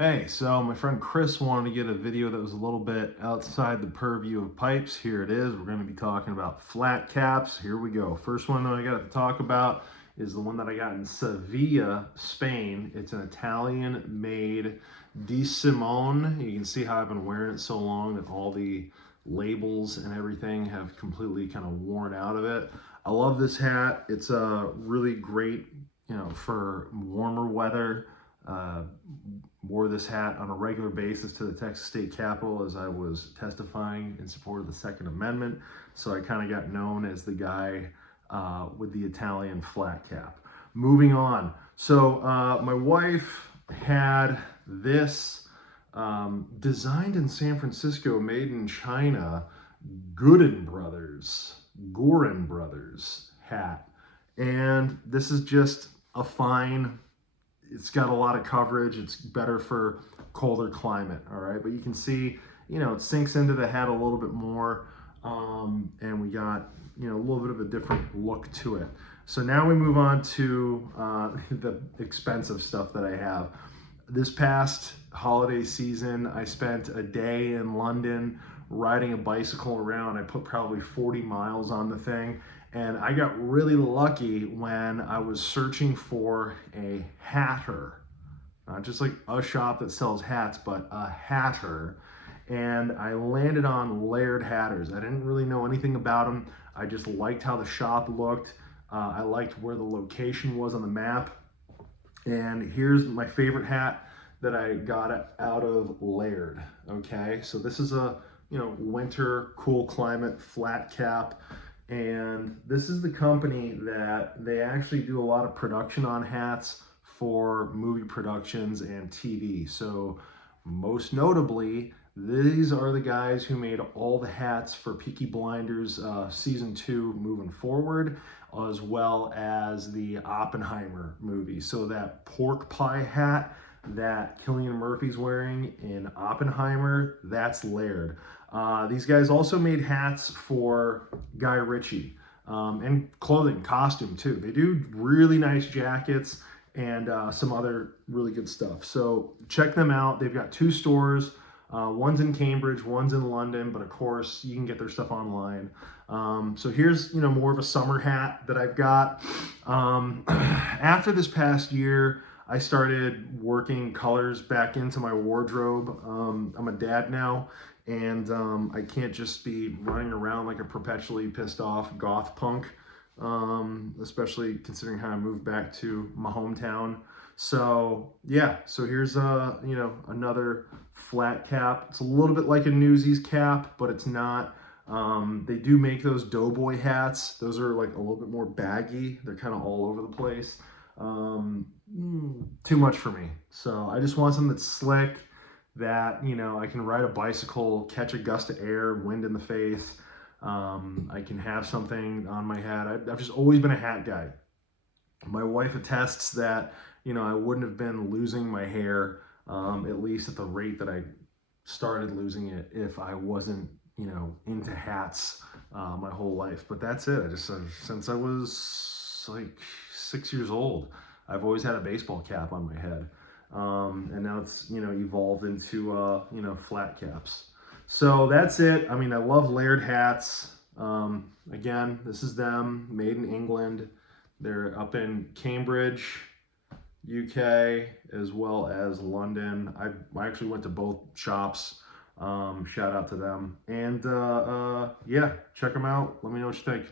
Hey, so my friend Chris wanted to get a video that was a little bit outside the purview of pipes. Here it is. We're going to be talking about flat caps. Here we go. First one that I got to talk about is the one that I got in Sevilla, Spain. It's an Italian-made Di Simone. You can see how I've been wearing it so long that all the labels and everything have completely kind of worn out of it. I love this hat. It's really great, for warmer weather. Uh, Wore this hat on a regular basis to the Texas State Capitol as I was testifying in support of the Second Amendment. So I kind of got known as the guy with the Italian flat cap. Moving on. So my wife had this designed in San Francisco, made in China, Gorin Brothers hat. And this is just a fine, it's got a lot of coverage. It's better for colder climate, all right? But you can see, it sinks into the head a little bit more, and we got, a little bit of a different look to it. So now we move on to the expensive stuff that I have. This past holiday season, I spent a day in London riding a bicycle around. I put probably 40 miles on the thing. And I got really lucky when I was searching for a hatter, not just like a shop that sells hats, but a hatter. And I landed on Laird Hatters. I didn't really know anything about them. I just liked how the shop looked. I liked where the location was on the map. And here's my favorite hat that I got out of Laird. Okay, so this is a winter, cool climate, flat cap. And this is the company that they actually do a lot of production on hats for movie productions and TV. So most notably, these are the guys who made all the hats for Peaky Blinders season 2 moving forward, as well as the Oppenheimer movie. So that pork pie hat that Cillian Murphy's wearing in Oppenheimer, that's Laird. These guys also made hats for Guy Ritchie and clothing, costume too. They do really nice jackets and some other really good stuff. So check them out. They've got 2 stores. One's in Cambridge, one's in London, but of course you can get their stuff online. So here's, more of a summer hat that I've got. After this past year, I started working colors back into my wardrobe. I'm a dad now, and I can't just be running around like a perpetually pissed off goth punk, especially considering how I moved back to my hometown. So yeah, so here's another flat cap. It's a little bit like a Newsies cap, but it's not. They do make those doughboy hats. Those are like a little bit more baggy. They're kind of all over the place. Too much for me. So I just want something that's slick, that I can ride a bicycle, catch a gust of air, wind in the face. I can have something on my head. I've just always been a hat guy. My wife attests that I wouldn't have been losing my hair, at least at the rate that I started losing it, if I wasn't into hats my whole life. But that's it. Since I was like 6 years old, I've always had a baseball cap on my head. And now it's, evolved into, flat caps. So that's it. I mean, I love Laird hats. Again, this is them, made in England. They're up in Cambridge, UK, as well as London. I actually went to both shops. Shout out to them. And yeah, check them out. Let me know what you think.